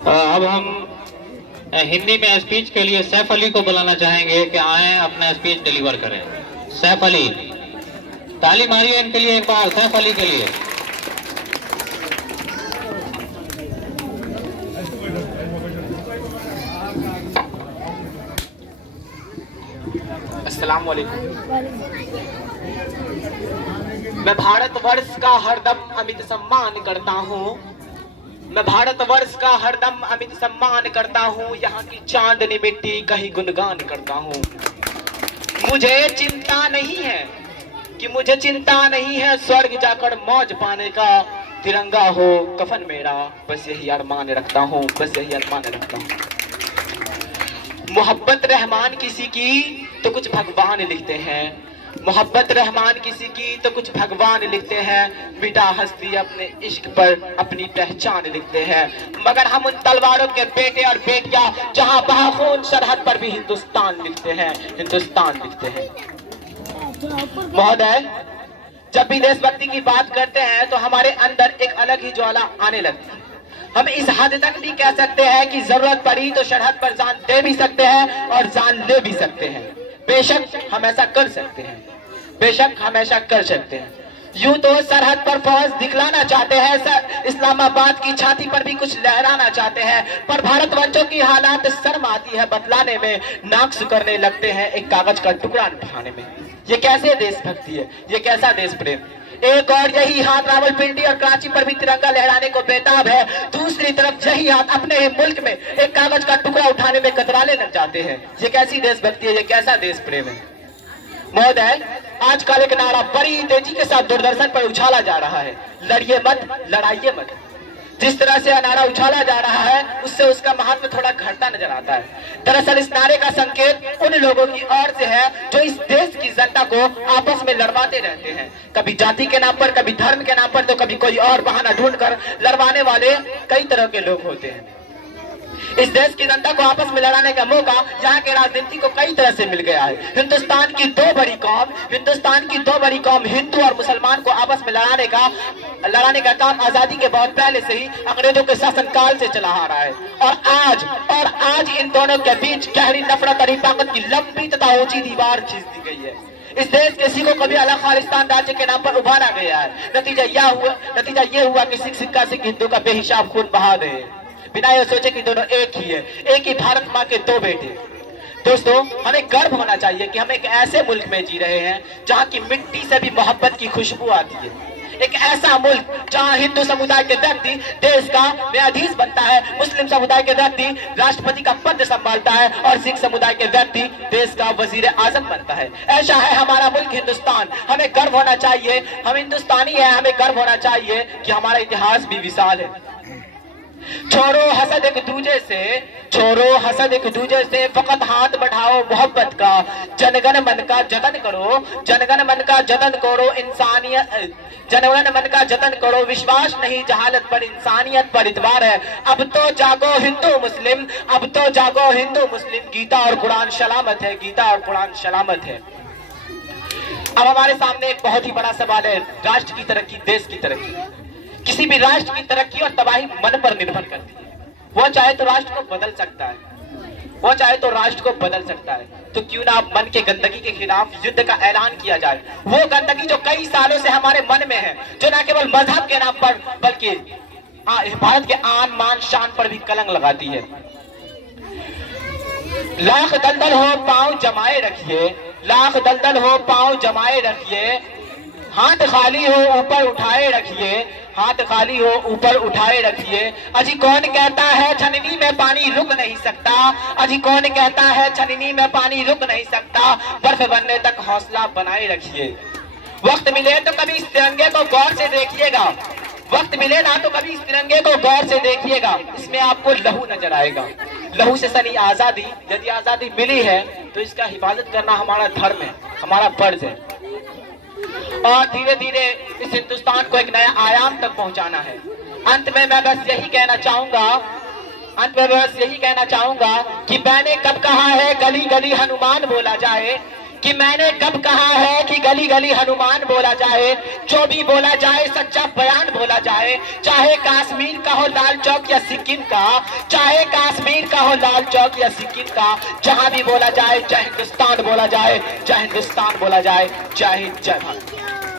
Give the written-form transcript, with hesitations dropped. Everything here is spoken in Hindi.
अब हम हिंदी में स्पीच के लिए सैफ अली को बुलाना चाहेंगे कि आए अपना स्पीच डिलीवर करें। सैफ अली, ताली मारिए इनके लिए एक बार, सैफ अली के लिए। अस्सलाम वालेकुम। मैं भारतवर्ष का हरदम अमित सम्मान करता हूँ। मैं भारतवर्ष का हरदम अमित सम्मान करता हूँ। यहाँ की चांदनी मिट्टी कहीं गुणगान करता हूँ। मुझे चिंता नहीं है स्वर्ग जाकर मौज पाने का। तिरंगा हो कफन मेरा, बस यही अरमान रखता हूँ, बस यही अरमान रखता हूँ। मोहब्बत रहमान किसी की तो कुछ भगवान लिखते हैं। मोहब्बत रहमान किसी की तो कुछ भगवान लिखते हैं। मिटा हस्ती अपने इश्क पर अपनी पहचान लिखते हैं। मगर हम उन तलवारों के बेटे और बेटियां जहां बहा खून सरहद पर भी हिंदुस्तान लिखते हैं, हिंदुस्तान लिखते हैं। महोदय, जब भी देशभक्ति की बात करते हैं तो हमारे अंदर एक अलग ही ज्वाला आने लगती है। हम इस हद तक भी कह सकते हैं कि जरूरत पड़ी तो सरहद पर जान दे भी सकते हैं और जान ले भी सकते हैं। बेशक हम ऐसा कर सकते हैं, बेशक हम ऐसा कर सकते हैं। यूं तो सरहद पर फौज दिखलाना चाहते हैं, इस्लामाबाद की छाती पर भी कुछ लहराना चाहते हैं, पर भारतवंशों की हालात शर्म आती है बतलाने में, नाक सुकरने लगते हैं एक कागज का टुकड़ा उठाने में। ये कैसे देशभक्ति है, ये कैसा देश प्रेम। एक और यही हाथ रावलपिंडी और कराची पर भी तिरंगा लहराने को बेताब है, दूसरी तरफ यही हाथ अपने ही मुल्क में एक कागज का टुकड़ा उठाने में कतराने लग जाते हैं। ये कैसी देशभक्ति है, ये कैसा देश प्रेम है। महोदय, आजकल एक नारा बड़ी तेजी के साथ दूरदर्शन पर उछाला जा रहा है, लड़िए मत, लड़ाइए मत। जिस तरह से नारा उछाला जा रहा है उससे उसका महत्व थोड़ा घटता नजर आता है। दरअसल इस नारे का संकेत उन लोगों की ओर से है जो इस देश की जनता को आपस में लड़वाते रहते हैं, कभी जाति के नाम पर, कभी धर्म के नाम पर, तो कभी कोई और बहाना ढूंढकर लड़वाने वाले कई तरह के लोग होते हैं। इस देश की जनता को आपस में लड़ाने का मौका यहाँ के राजनीति को कई तरह से मिल गया है। हिंदुस्तान की दो बड़ी कौम हिंदू और मुसलमान को आपस में लड़ाने का काम आजादी के बहुत पहले से ही अंग्रेजों के शासनकाल से चला आ रहा है। और आज इन दोनों के बीच गहरी नफरत और ताकत की लंबी तथा ऊंची दीवार खींच दी गई है। इस देश के सिखों को भी अलग खालिस्तान राज्य के नाम पर उभारा गया है। नतीजा ये हुआ कि सिख सिक्का सिख हिंदू का बेहिसाब खून बहा गए, बिना ये सोचे कि दोनों एक ही है, एक ही भारत माँ के दो बेटे। दोस्तों, हमें गर्व होना चाहिए कि हम एक ऐसे मुल्क में जी रहे हैं जहाँ की मिट्टी से भी मोहब्बत की खुशबू आती है। एक ऐसा मुल्क जहाँ हिंदू समुदाय के व्यक्ति देश का न्यायाधीश बनता है, मुस्लिम समुदाय के व्यक्ति राष्ट्रपति का पद संभालता है और सिख समुदाय के व्यक्ति देश का वजीर आजम बनता है। ऐसा है हमारा मुल्क हिंदुस्तान। हमें गर्व होना चाहिए, हम हिंदुस्तानी हैं, हमें गर्व होना चाहिए कि हमारा इतिहास भी विशाल है। छोड़ो हसद एक दूजे से, फकत हाथ बढ़ाओ मोहब्बत का। जनगण मन का जतन करो, विश्वास नहीं जहालत पर, इंसानियत पर इतबार है। अब तो जागो हिंदू मुस्लिम, गीता और कुरान सलामत है। अब हमारे सामने एक बहुत ही बड़ा सवाल है, राष्ट्र की तरक्की, देश की तरक्की। किसी भी राष्ट्र की तरक्की और तबाही मन पर निर्भर करती है। वो चाहे तो राष्ट्र को बदल सकता है, तो क्यों ना मन के गंदगी के खिलाफ युद्ध का ऐलान किया जाए। वो गंदगी जो कई सालों से हमारे मन में है, जो न केवल मजहब के नाम पर बल्कि भारत के आन मान शान पर भी कलंक लगाती है। लाख दलदल हो पांव जमाए रखिए, हाथ खाली हो ऊपर उठाए रखिए। अजी कौन कहता है छननी में पानी रुक नहीं सकता, बर्फ बनने तक हौसला बनाए रखिए। वक्त मिले तो कभी इस तिरंगे को गौर से देखिएगा, इसमें आपको लहू नजर आएगा। लहू से सनी आजादी, यदि आजादी मिली है तो इसका हिफाजत करना हमारा धर्म है, हमारा फर्ज है। और धीरे धीरे इस हिंदुस्तान को एक नया आयाम तक पहुंचाना है। अंत में मैं बस यही कहना चाहूंगा कि मैंने कब कहा है गली गली हनुमान बोला जाए। कि मैंने कब कहा है कि गली गली हनुमान बोला जाए, जो भी बोला जाए सच्चा बयान बोला जाए, चाहे कश्मीर का हो लाल चौक या सिक्किम का, चाहे कश्मीर का हो लाल चौक या सिक्किम का, जहां भी बोला जाए जय हिंदुस्तान बोला जाए, जय हिंदुस्तान बोला जाए, जय हिंद जय भारत।